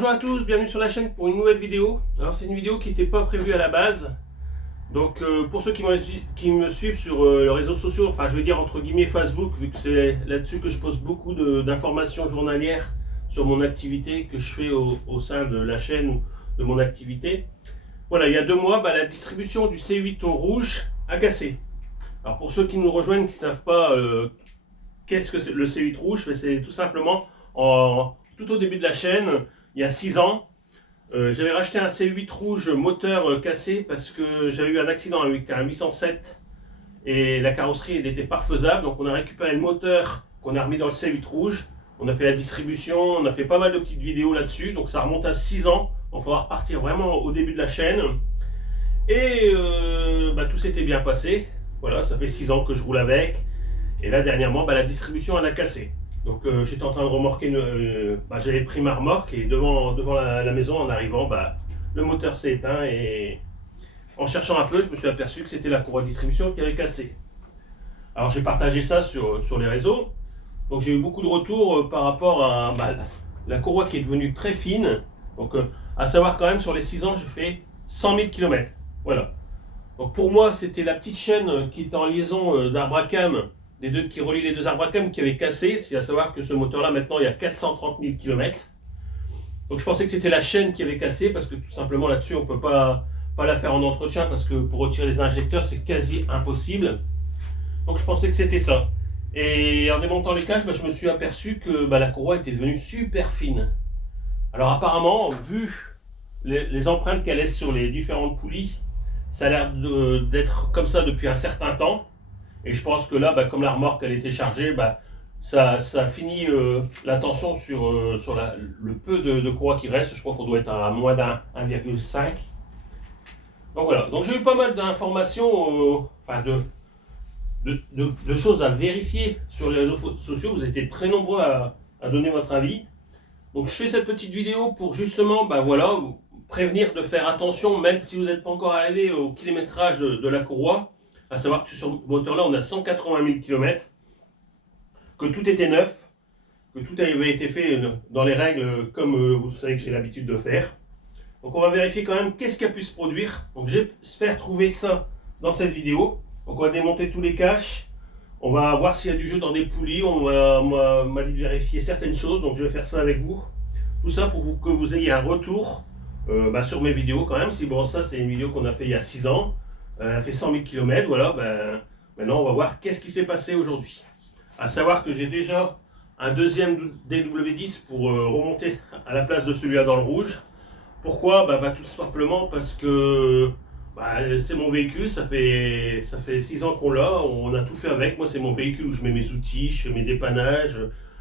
Bonjour à tous, bienvenue sur la chaîne pour une nouvelle vidéo. Alors c'est une vidéo qui n'était pas prévue à la base. Donc pour ceux qui me suivent sur les réseaux sociaux, enfin je veux dire entre guillemets Facebook, vu que c'est là-dessus que je poste beaucoup d'informations journalières sur mon activité que je fais au sein de la chaîne ou de mon activité. Voilà, il y a 2 mois, la distribution du C8 au rouge a cassé. Alors pour ceux qui nous rejoignent, qui ne savent pas qu'est-ce que c'est le C8 rouge, c'est tout simplement tout au début de la chaîne, il y a 6 ans, j'avais racheté un C8 rouge moteur cassé parce que j'avais eu un accident avec un 807 et la carrosserie n'était pas refaisable. Donc on a récupéré le moteur qu'on a remis dans le C8 rouge. On a fait la distribution, on a fait pas mal de petites vidéos là-dessus. Donc ça remonte à 6 ans. Donc il faudra repartir vraiment au début de la chaîne. Et tout s'était bien passé. Voilà, ça fait 6 ans que je roule avec. Et là dernièrement, la distribution elle a cassé. Donc j'étais en train de remorquer, j'avais pris ma remorque et devant la maison en arrivant, le moteur s'est éteint et en cherchant un peu, je me suis aperçu que c'était la courroie de distribution qui avait cassé. Alors j'ai partagé ça sur les réseaux, donc j'ai eu beaucoup de retours par rapport à la courroie qui est devenue très fine. Donc à savoir quand même sur les 6 ans, j'ai fait 100 000 km. Voilà. Donc pour moi, c'était la petite chaîne qui était en liaison d'arbre à cam, qui relient les 2 arbres à cam qui avaient cassé. C'est à savoir que ce moteur-là, maintenant, il y a 430 000 km. Donc je pensais que c'était la chaîne qui avait cassé, parce que tout simplement là-dessus, on ne peut pas la faire en entretien, parce que pour retirer les injecteurs, c'est quasi impossible. Donc je pensais que c'était ça. Et en démontant les caches, je me suis aperçu que la courroie était devenue super fine. Alors apparemment, vu les empreintes qu'elle laisse sur les différentes poulies, ça a l'air d'être comme ça depuis un certain temps. Et je pense que là, comme la remorque elle était chargée, ça finit la tension sur le peu de courroie qui reste. Je crois qu'on doit être à moins d'un 1,5. Donc voilà, donc j'ai eu pas mal d'informations, de choses à vérifier sur les réseaux sociaux. Vous étiez très nombreux à donner votre avis. Donc je fais cette petite vidéo pour justement vous prévenir de faire attention, même si vous n'êtes pas encore arrivé au kilométrage de la courroie. À savoir que sur ce moteur-là, on a 180 000 km, que tout était neuf, que tout avait été fait dans les règles comme vous savez que j'ai l'habitude de faire. Donc on va vérifier quand même qu'est-ce qui a pu se produire. Donc j'espère trouver ça dans cette vidéo. Donc on va démonter tous les caches. On va voir s'il y a du jeu dans des poulies. On m'a dit de vérifier certaines choses, donc je vais faire ça avec vous. Tout ça pour que vous ayez un retour sur mes vidéos quand même. Ça c'est une vidéo qu'on a fait il y a 6 ans. Elle fait 100 000 km, voilà, maintenant on va voir qu'est-ce qui s'est passé aujourd'hui. À savoir que j'ai déjà un deuxième DW10 pour remonter à la place de celui-là dans le rouge. Pourquoi tout simplement parce que c'est mon véhicule, ça fait 6 ans qu'on l'a, on a tout fait avec. Moi c'est mon véhicule où je mets mes outils, je fais mes dépannages,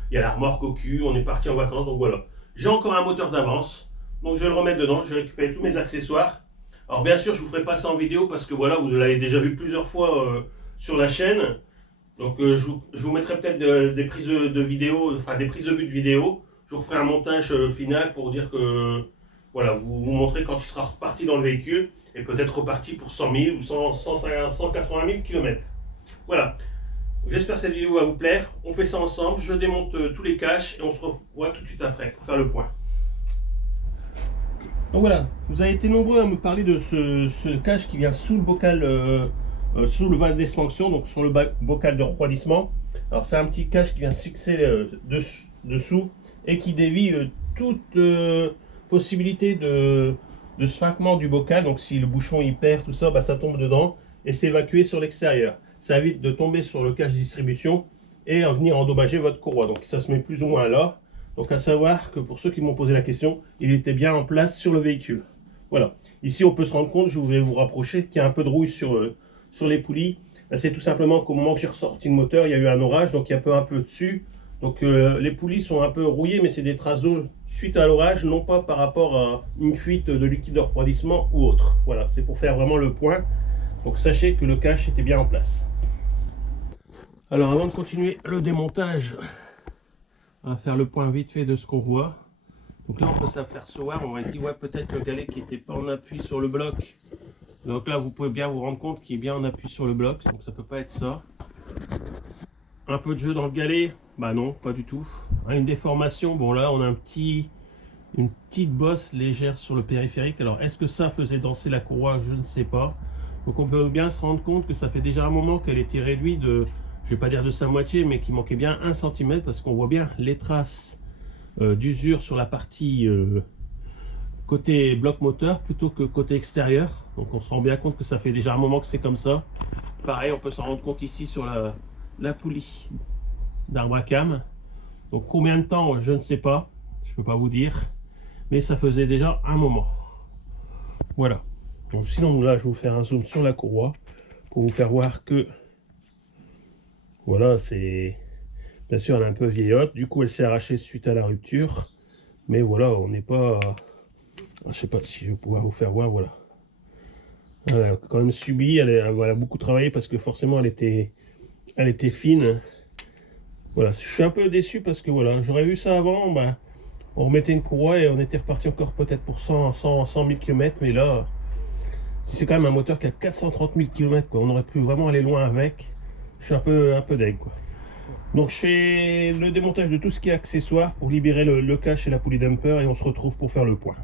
il y a la remorque au cul, on est parti en vacances, donc voilà. J'ai encore un moteur d'avance, donc je vais le remettre dedans, je vais récupérer tous mes accessoires. Alors bien sûr, je ne vous ferai pas ça en vidéo parce que voilà, vous l'avez déjà vu plusieurs fois sur la chaîne. Donc je vous mettrai peut-être des prises de vidéo, des prises de vue de vidéo. Je vous referai un montage final pour dire que voilà, vous montrez quand il sera reparti dans le véhicule et peut-être reparti pour 100 000 ou 180 000 km. Voilà. J'espère que cette vidéo va vous plaire. On fait ça ensemble. Je démonte tous les caches et on se revoit tout de suite après pour faire le point. Donc voilà, vous avez été nombreux à me parler de ce cache qui vient sous le bocal, sous le valve d'expansion, donc sur le bocal de refroidissement. Alors c'est un petit cache qui vient se fixer dessous et qui dévie toute possibilité de sphinctement du bocal. Donc si le bouchon il perd tout ça, ça tombe dedans et c'est évacué sur l'extérieur. Ça évite de tomber sur le cache de distribution et en venir endommager votre courroie. Donc ça se met plus ou moins là. Donc à savoir que pour ceux qui m'ont posé la question, il était bien en place sur le véhicule. Voilà. Ici on peut se rendre compte, je vais vous rapprocher, qu'il y a un peu de rouille sur les poulies. C'est tout simplement qu'au moment que j'ai ressorti le moteur, il y a eu un orage, donc il y a un peu dessus. Donc les poulies sont un peu rouillées, mais c'est des traces d'eau suite à l'orage, non pas par rapport à une fuite de liquide de refroidissement ou autre. Voilà, c'est pour faire vraiment le point. Donc sachez que le cache était bien en place. Alors avant de continuer le démontage, on va faire le point vite fait de ce qu'on voit. Donc là on peut s'apercevoir, on m'a dit peut-être le galet qui n'était pas en appui sur le bloc. Donc là vous pouvez bien vous rendre compte qu'il est bien en appui sur le bloc, donc ça peut pas être ça. Un peu de jeu dans le galet, non, pas du tout. Une déformation, bon là on a un petit une petite bosse légère sur le périphérique. Alors est-ce que ça faisait danser la courroie? Je ne sais pas. Donc on peut bien se rendre compte que ça fait déjà un moment qu'elle était réduite de, je vais pas dire de sa moitié, mais qu'il manquait bien 1 cm parce qu'on voit bien les traces d'usure sur la partie côté bloc moteur plutôt que côté extérieur. Donc on se rend bien compte que ça fait déjà un moment que c'est comme ça. Pareil, on peut s'en rendre compte ici sur la poulie d'arbre à cam. Donc combien de temps, je ne sais pas, je peux pas vous dire, mais ça faisait déjà un moment. Voilà. Donc sinon là, je vais vous faire un zoom sur la courroie pour vous faire voir que voilà, c'est bien sûr elle est un peu vieillotte. Du coup, elle s'est arrachée suite à la rupture, mais voilà, on n'est pas, je sais pas si je vais pouvoir vous faire voir. Voilà. Elle a quand même subi, elle a beaucoup travaillé parce que forcément elle était fine. Voilà, je suis un peu déçu parce que voilà, j'aurais vu ça avant, ben, on remettait une courroie et on était reparti encore peut-être pour 100 000 km, mais là, c'est quand même un moteur qui a 430 000 km, quoi. On aurait pu vraiment aller loin avec. Je suis un peu deg, quoi. Donc je fais le démontage de tout ce qui est accessoire pour libérer le cache et la poulie dumper et on se retrouve pour faire le point.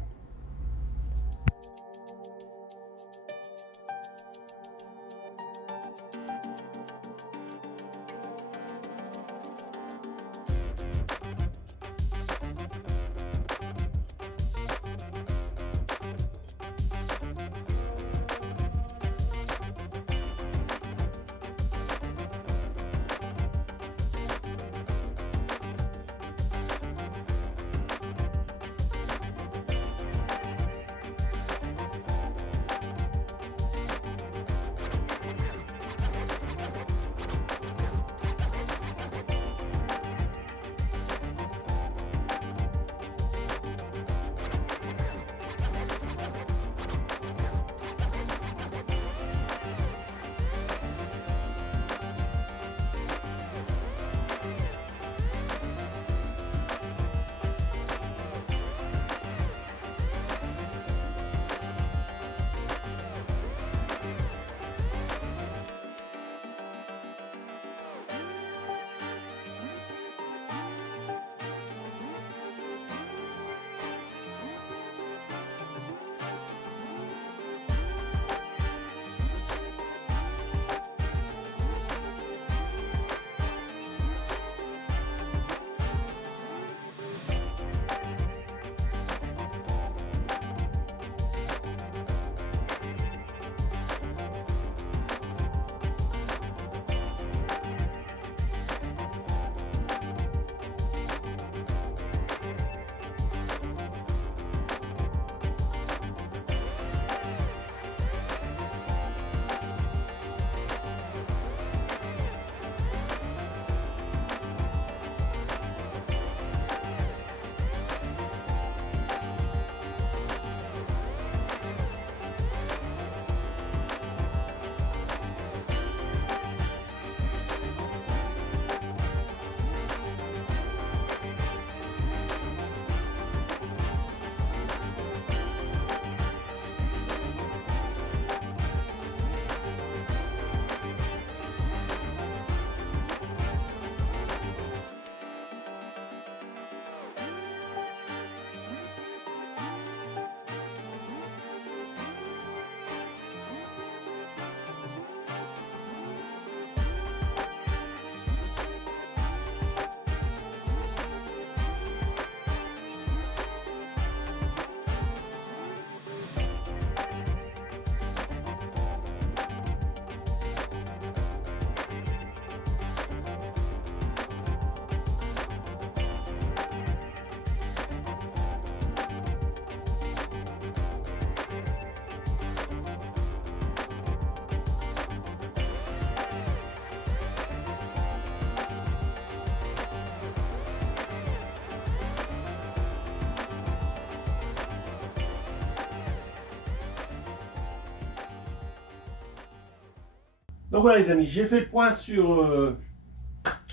Donc voilà les amis, j'ai fait le point sur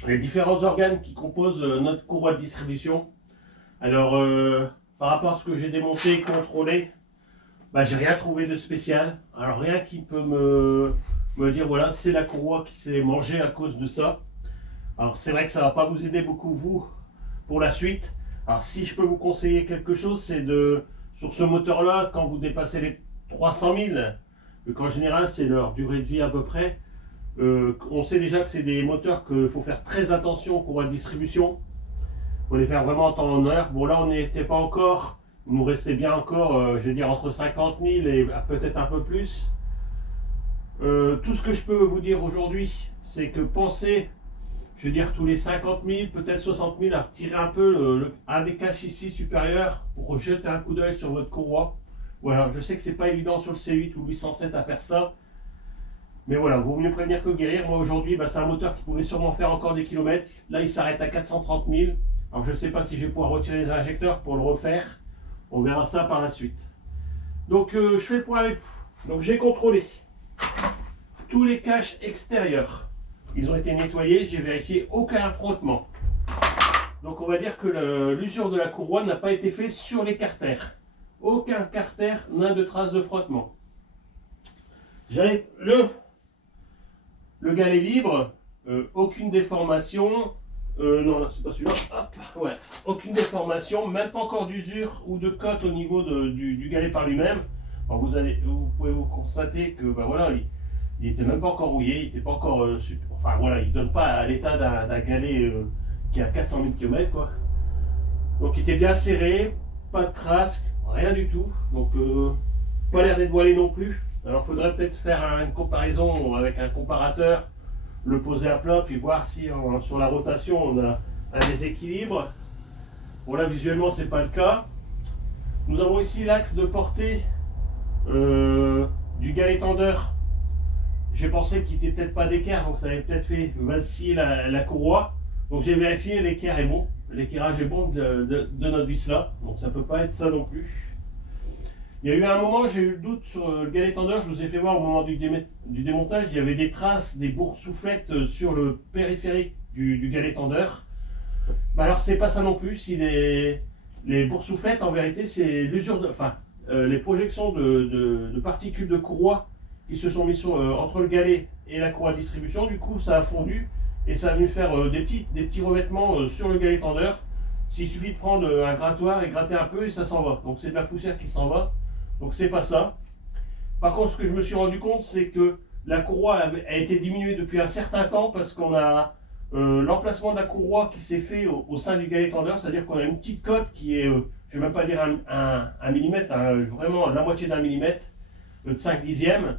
les différents organes qui composent notre courroie de distribution. Alors par rapport à ce que j'ai démonté et contrôlé, bah, j'ai rien trouvé de spécial. Alors rien qui peut me dire voilà c'est la courroie qui s'est mangée à cause de ça. Alors c'est vrai que ça va pas vous aider beaucoup vous pour la suite. Alors si je peux vous conseiller quelque chose, c'est de, sur ce moteur-là, quand vous dépassez les 300 000, vu qu'en général c'est leur durée de vie à peu près, on sait déjà que c'est des moteurs qu'il faut faire très attention aux courroies de distribution. Il faut les faire vraiment en temps en heure. Bon là on n'était pas encore, il nous restait bien encore, je vais dire entre 50 000 et peut-être un peu plus. Tout ce que je peux vous dire aujourd'hui, c'est que pensez, je veux dire tous les 50 000, peut-être 60 000, à retirer un peu un des caches ici supérieur pour jeter un coup d'œil sur votre courroie. Voilà, je sais que c'est pas évident sur le C8 ou le 807 à faire ça. Mais voilà, vaut mieux prévenir que guérir. Moi aujourd'hui, c'est un moteur qui pourrait sûrement faire encore des kilomètres. Là, il s'arrête à 430 000. Alors je ne sais pas si je vais pouvoir retirer les injecteurs pour le refaire. On verra ça par la suite. Donc je fais le point avec vous. Donc j'ai contrôlé tous les caches extérieurs. Ils ont été nettoyés, j'ai vérifié aucun frottement. Donc on va dire que l'usure de la courroie n'a pas été faite sur les carters. Aucun carter n'a de traces de frottement. J'ai le galet libre, aucune déformation. Non, là c'est pas celui-là. Hop, ouais. Aucune déformation, même pas encore d'usure ou de cote au niveau du galet par lui-même. Alors vous pouvez vous constater que voilà, il était même pas encore rouillé, il était pas encore enfin voilà, il donne pas à l'état d'un galet qui a 400 000 km quoi. Donc il était bien serré, pas de traces, rien du tout. Donc pas l'air d'être voilé non plus. Alors il faudrait peut-être faire une comparaison avec un comparateur, le poser à plat, puis voir si sur la rotation on a un déséquilibre. Bon là visuellement c'est pas le cas. Nous avons ici l'axe de portée du galet tendeur. J'ai pensé qu'il n'était peut-être pas d'équerre, donc ça avait peut-être fait vaciller la courroie. Donc j'ai vérifié, l'équerre est bon, l'équerrage est bon de notre vis là, donc ça peut pas être ça non plus. Il y a eu un moment, j'ai eu le doute sur le galet tendeur, je vous ai fait voir au moment du démontage, il y avait des traces, des boursouflettes sur le périphérique du galet tendeur. Alors c'est pas ça non plus, si les boursouflettes en vérité c'est l'usure les projections de particules de courroie qui se sont mis entre le galet et la courroie de distribution, du coup ça a fondu et ça a venu faire des petits revêtements sur le galet tendeur. S'il suffit de prendre un grattoir et gratter un peu et ça s'en va, donc c'est de la poussière qui s'en va, donc c'est pas ça. Par contre ce que je me suis rendu compte c'est que la courroie a été diminuée depuis un certain temps parce qu'on a l'emplacement de la courroie qui s'est fait au sein du galet tendeur, c'est-à-dire qu'on a une petite cote qui est, je ne vais même pas dire un millimètre, vraiment la moitié d'un millimètre, de 5 dixièmes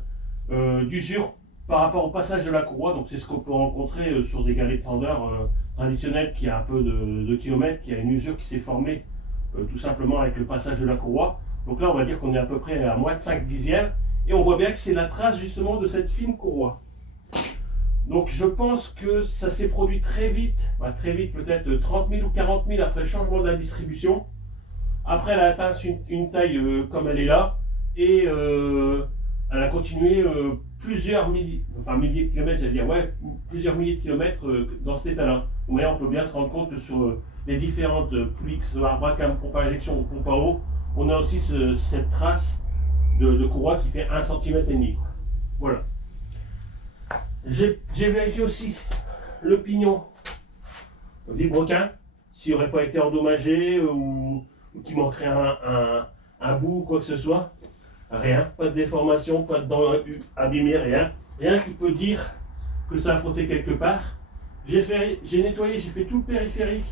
d'usure par rapport au passage de la courroie. Donc c'est ce qu'on peut rencontrer sur des galets tendeurs traditionnels qui a un peu de kilomètres, qui a une usure qui s'est formée tout simplement avec le passage de la courroie. Donc là on va dire qu'on est à peu près à moins de 5 dixièmes et on voit bien que c'est la trace justement de cette fine courroie. Donc je pense que ça s'est produit très vite peut-être 30 000 ou 40 000 après le changement de la distribution. Après elle a atteint une taille comme elle est là et elle a continué plusieurs milliers de kilomètres, j'allais dire, ouais, plusieurs milliers de kilomètres dans cet état-là. Vous voyez, on peut bien se rendre compte que sur les différentes poulies, que ce soit Bracam, pompe à injection ou pompe à eau, on a aussi cette trace de courroie qui fait 1,5 cm. Voilà. J'ai vérifié aussi le pignon Vibroquin, s'il n'aurait pas été endommagé ou qu'il manquerait un bout ou quoi que ce soit. Rien, pas de déformation, pas de dents abîmées, rien. Rien qui peut dire que ça a frotté quelque part. J'ai nettoyé, j'ai fait tout le périphérique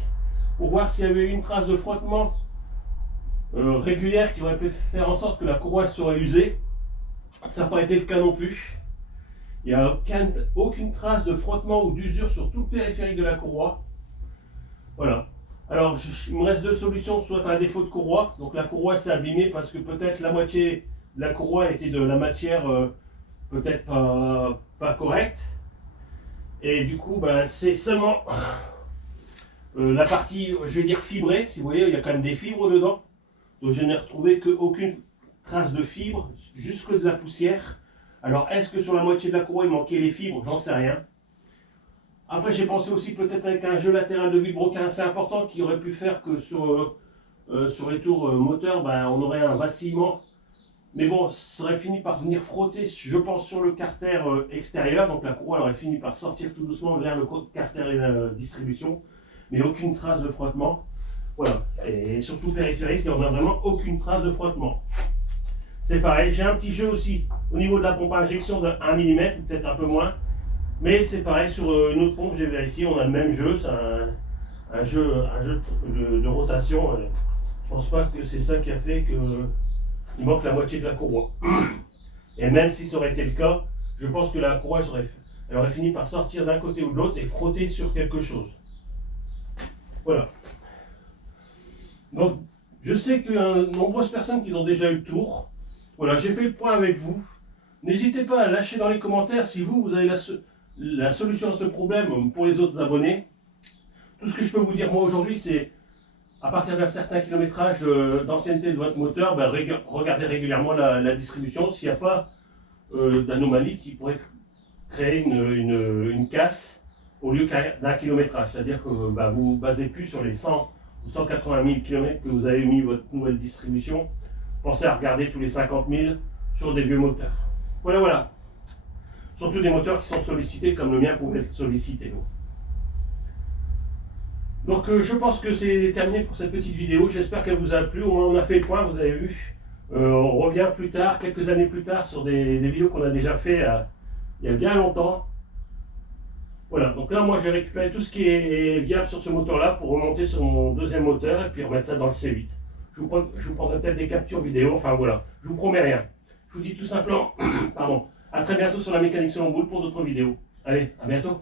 pour voir s'il y avait eu une trace de frottement régulière qui aurait pu faire en sorte que la courroie serait usée. Ça n'a pas été le cas non plus. Il n'y a aucune trace de frottement ou d'usure sur tout le périphérique de la courroie. Voilà. Alors, il me reste deux solutions, soit un défaut de courroie, donc la courroie s'est abîmée parce que peut-être la moitié de la courroie était de la matière peut-être pas correcte. Et du coup, c'est seulement la partie, je vais dire fibrée, si vous voyez, il y a quand même des fibres dedans. Donc je n'ai retrouvé qu'aucune trace de fibre, juste que de la poussière. Alors, est-ce que sur la moitié de la courroie, il manquait les fibres? J'en sais rien. Après, j'ai pensé aussi peut-être avec un jeu latéral de Vibroquin assez important qui aurait pu faire que sur les tours moteurs, on aurait un vacillement. Mais bon, ça aurait fini par venir frotter, je pense, sur le carter extérieur. Donc la courroie aurait fini par sortir tout doucement vers le carter distribution. Mais aucune trace de frottement. Voilà. Et surtout périphérique, on n'a vraiment aucune trace de frottement. C'est pareil, j'ai un petit jeu aussi au niveau de la pompe à injection de 1 mm, ou peut-être un peu moins. Mais c'est pareil, sur une autre pompe, j'ai vérifié, on a le même jeu, c'est un jeu de rotation. Je pense pas que c'est ça qui a fait qu'il manque la moitié de la courroie. Et même si ça aurait été le cas, je pense que la courroie elle aurait fini par sortir d'un côté ou de l'autre et frotter sur quelque chose. Voilà. Donc, je sais que nombreuses personnes qui ont déjà eu le tour. Voilà, j'ai fait le point avec vous. N'hésitez pas à lâcher dans les commentaires si vous avez la solution à ce problème pour les autres abonnés. Tout ce que je peux vous dire moi aujourd'hui, c'est à partir d'un certain kilométrage d'ancienneté de votre moteur, regardez régulièrement la distribution. S'il n'y a pas d'anomalie qui pourrait créer une casse au lieu d'un kilométrage. C'est-à-dire que vous ne vous basez plus sur les 100 ou 180 000 km que vous avez mis votre nouvelle distribution. Pensez à regarder tous les 50 000 sur des vieux moteurs. Voilà, voilà. Surtout des moteurs qui sont sollicités comme le mien pouvait être sollicité. Donc je pense que c'est terminé pour cette petite vidéo. J'espère qu'elle vous a plu. Au moins on a fait le point, vous avez vu. On revient plus tard, quelques années plus tard, sur des vidéos qu'on a déjà fait il y a bien longtemps. Voilà, donc là moi j'ai récupéré tout ce qui est viable sur ce moteur-là pour remonter sur mon deuxième moteur et puis remettre ça dans le C8. Je vous prendrai peut-être des captures vidéo, enfin voilà, je vous promets rien. Je vous dis tout simplement, pardon, à très bientôt sur la mécanique selon boule pour d'autres vidéos. Allez, à bientôt.